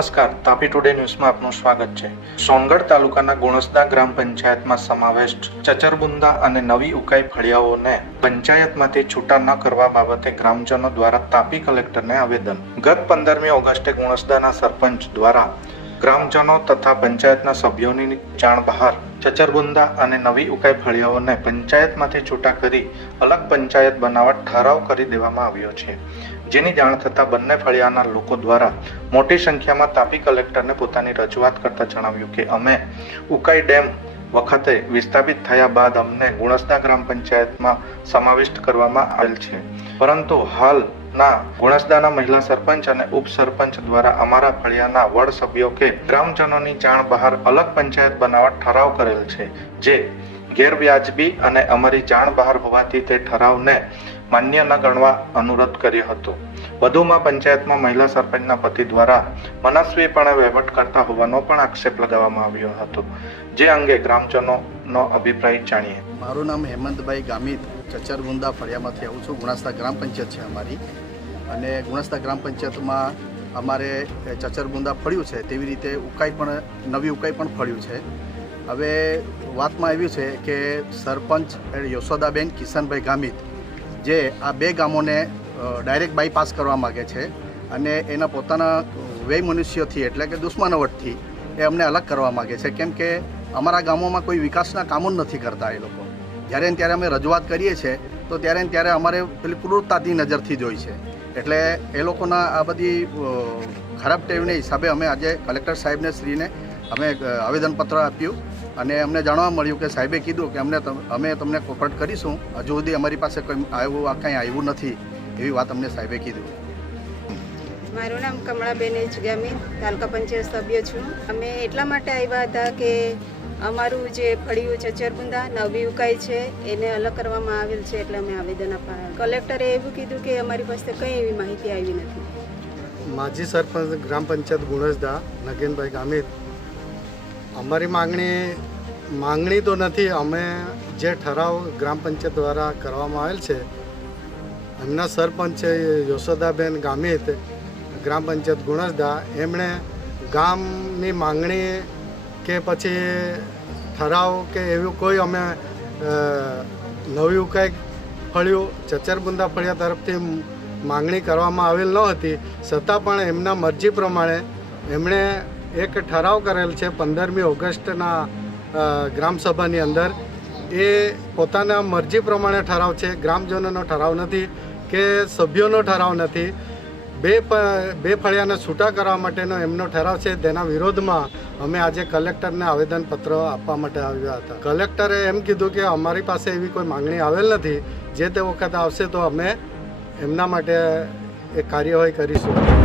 નમસ્કાર, તાપી ટુડે ન્યૂઝમાં આપનું સ્વાગત છે। સોનગઢ તાલુકાના ગુણસદા ગ્રામ પંચાયતમાં સમાવેશ ચચરબુંદા અને નવી ઉકાઈ ફળિયાઓને પંચાયતમાંથી છૂટા ન કરવા બાબતે ગ્રામજનો દ્વારા તાપી કલેક્ટરને આવેદન। ગત 15મી ઓગસ્ટે ગુણસદાના સરપંચ દ્વારા ગ્રામજનો તથા પંચાયતના સભ્યોની જાણ બહાર ચચરબુંદા અને નવી ઉકાઈ ફળિયાઓને પંચાયતમાંથી છૂટા કરી અલગ પંચાયત બનાવવા ઠરાવ કરી દેવામાં આવ્યો છે, જેની જાણ થતાં બંને ફળિયાના લોકો દ્વારા મોટી સંખ્યામાં તાપી કલેક્ટરને પોતાની રજૂઆત કરતા જણાવ્યું કે અમે ઉકાઈ ડેમ વખતે વિસ્થાપિત થયા બાદ અમને ગુણસદા ગ્રામ પંચાયતમાં સમાવિષ્ટ કરવામાં આવેલ છે, પરંતુ હાલના ગુણસદાના મહિલા સરપંચ અને ઉપસરપંચ દ્વારા અમારા ફળિયાના વડ સભ્યો કે ગ્રામજનોની જાણ બહાર અલગ પંચાયત બનાવવા ઠરાવ કરેલ છે, જે ગેરવ્યાજબી અને અમારી જાણ બહાર હોવાથી તે ઠરાવને માન્ય ન ગણવા અનુરોધ કર્યો હતો। વધુમાં પંચાયતમાં મહિલા સરપંચના પતિ દ્વારા મનસ્વીપણે વહીવટ કરતા હોવાનો પણ આક્ષેપ લગાવવામાં આવ્યો હતો, જે અંગે ગ્રામજનોનો અભિપ્રાય જાણીએ। મારું નામ હેમંતભાઈ ગામિત ચચરબુંદા ફળિયામાંથી આવું છું। ગુણસદા ગ્રામ પંચાયત છે અમારી, અને ગુણસદા ગ્રામ પંચાયતમાં અમારે ચચરબુંદા ફળ્યું છે, તેવી રીતે ઉકાઈ પણ નવી ઉકાઈ પણ ફળ્યું છે। હવે વાતમાં આવ્યું છે કે સરપંચ યશોદાબેન કિશનભાઈ ગામિત જે આ બે ગામોને ડાયરેક્ટ બાયપાસ કરવા માગે છે, અને એના પોતાના વ્યય મનુષ્યોથી એટલે કે દુશ્મનાવટથી એ અમને અલગ કરવા માગે છે, કેમ કે અમારા ગામોમાં કોઈ વિકાસના કામો જ નથી કરતા એ લોકો। જ્યારે ત્યારે અમે રજૂઆત કરીએ છીએ તો ત્યારે અમારે પેલી ક્રૂરતાથી નજરથી જોઈ છે, એટલે એ લોકોના આ બધી ખરાબ ટેવને હિસાબે અમે આજે કલેક્ટર સાહેબને શ્રીને અમે આવેદનપત્ર આપ્યું, અને અમને જાણવા મળ્યું કે સાહેબે કીધું કે અમે તમને કોપરેટ કરીશું, હજુ સુધી અમારી પાસે કંઈ આવ્યું નથી, એવી વાત અમને સાહેબે કીધું। મારું નામ કમળાબેન એચ ગામિત, તાલુકા પંચાયત સભ્ય છું। અમે એટલા માટે આવ્યા હતા કે અમારું જે ફળિયું ચચરબુંદા નવી ઉકાઈ છે એને અલગ કરવામાં આવેલ છે, એટલે અમે આવેદન આપવા। કલેક્ટરે એવું કીધું કે અમારી પાસે કંઈ એવી માહિતી આવી નથી। માજી સરપંચ ગ્રામ પંચાયત ગુણસદા નગેનભાઈ ગામિત, અમારી માંગણી તો નથી, અમે જે ઠરાવ ગ્રામ પંચાયત દ્વારા કરવામાં આવેલ છે, એમના સરપંચ છે યશોદાબેન ગામિત ગ્રામ પંચાયત ગુણસદા, એમણે ગામની માંગણી કે પછી ઠરાવ કે એવું કોઈ અમે નવી ઉકાઈ ફળ્યું ચચરબુંદા ફળિયા તરફથી માંગણી કરવામાં આવેલ ન હતી, છતાં પણ એમના મરજી પ્રમાણે એમણે એક ઠરાવ કરેલ છે 15મી ઓગસ્ટના ગ્રામસભાની અંદર। એ પોતાના મરજી પ્રમાણે ઠરાવ છે, ગ્રામજનોનો ઠરાવ નથી કે સભ્યોનો ઠરાવ નથી। બે ફળિયાને છૂટા કરવા માટેનો એમનો ઠરાવ છે, તેના વિરોધમાં અમે આજે કલેક્ટરને આવેદનપત્ર આપવા માટે આવ્યા હતા। કલેક્ટરે એમ કીધું કે અમારી પાસે એવી કોઈ માંગણી આવેલ નથી, જે તે વખતે આવશે તો અમે એમના માટે એ કાર્યવાહી કરીશું।